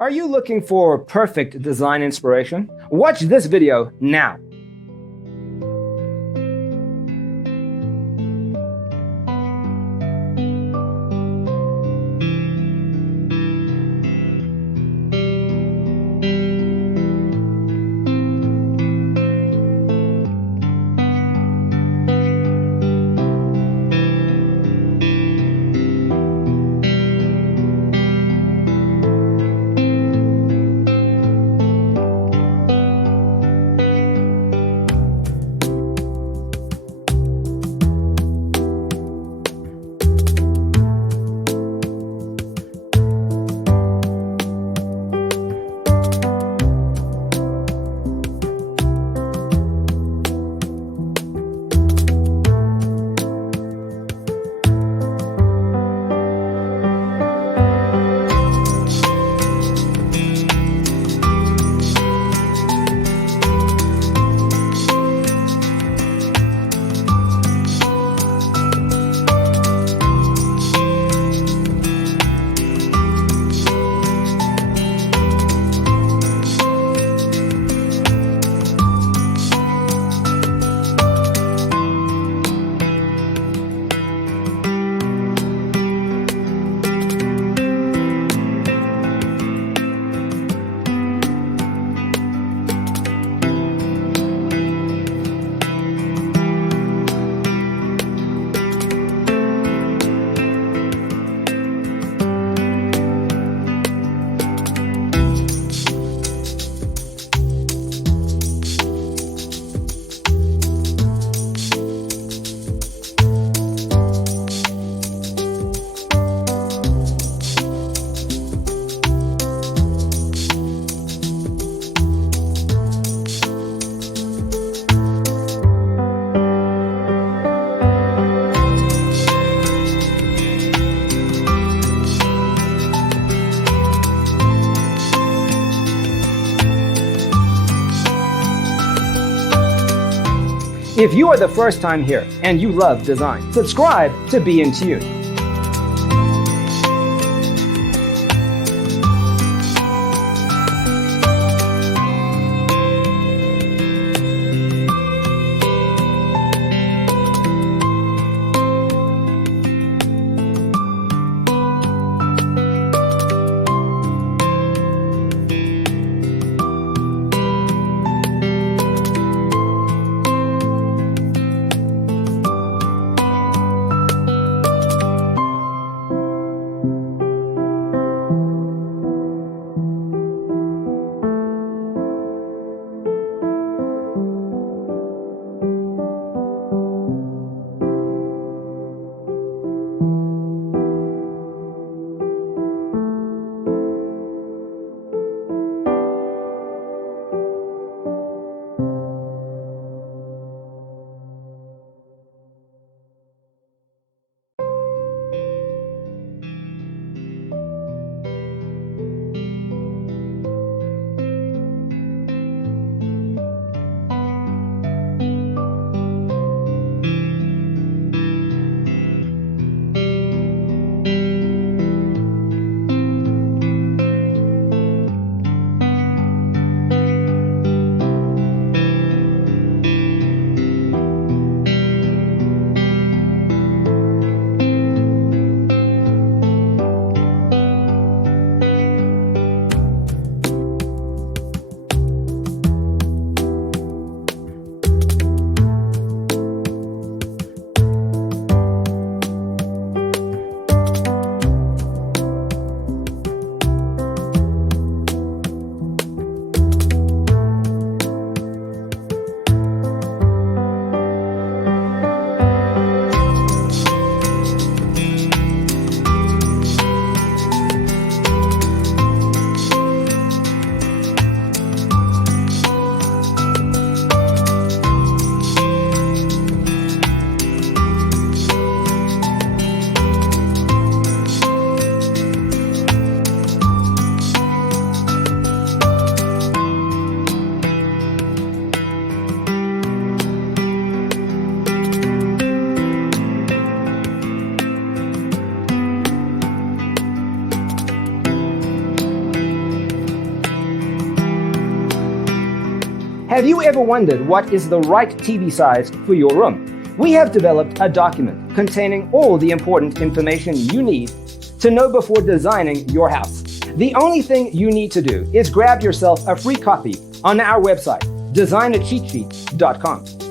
Are you looking for perfect design inspiration? Watch this video now. If you are the first time here and you love design, subscribe to Be in Tune. Have you ever wondered what is the right TV size for your room? We have developed a document containing all the important information you need to know before designing your house. The only thing you need to do is grab yourself a free copy on our website, designercheatsheet.com.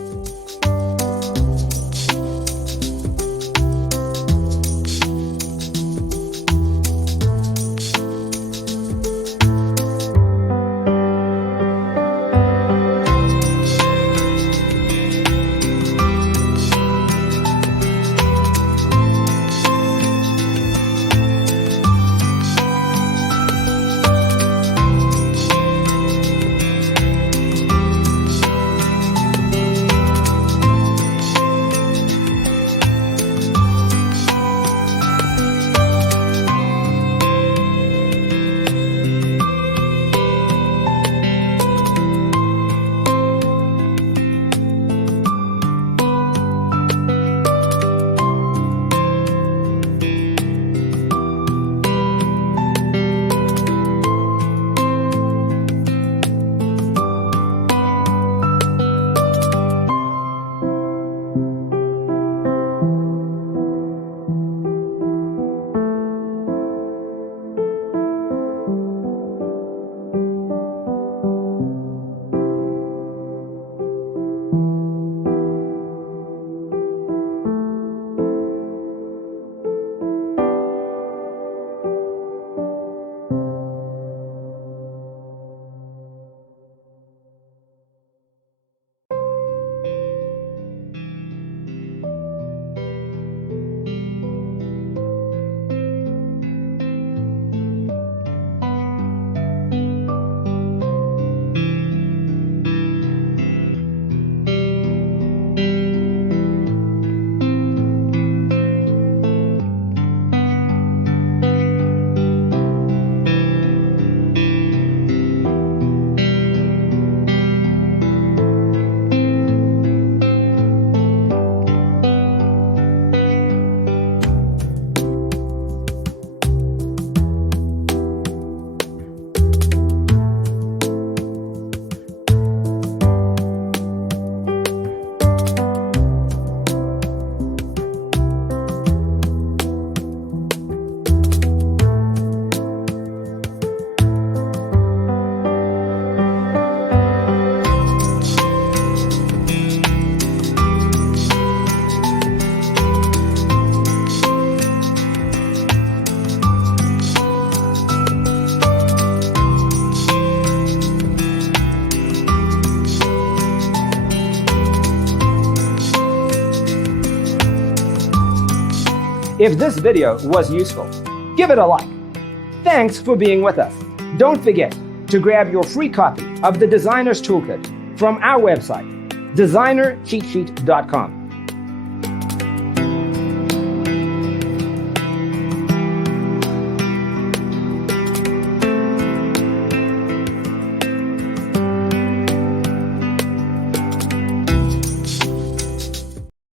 If this video was useful, give it a like. Thanks for being with us. Don't forget to grab your free copy of the Designer's Toolkit from our website, designercheatsheet.com.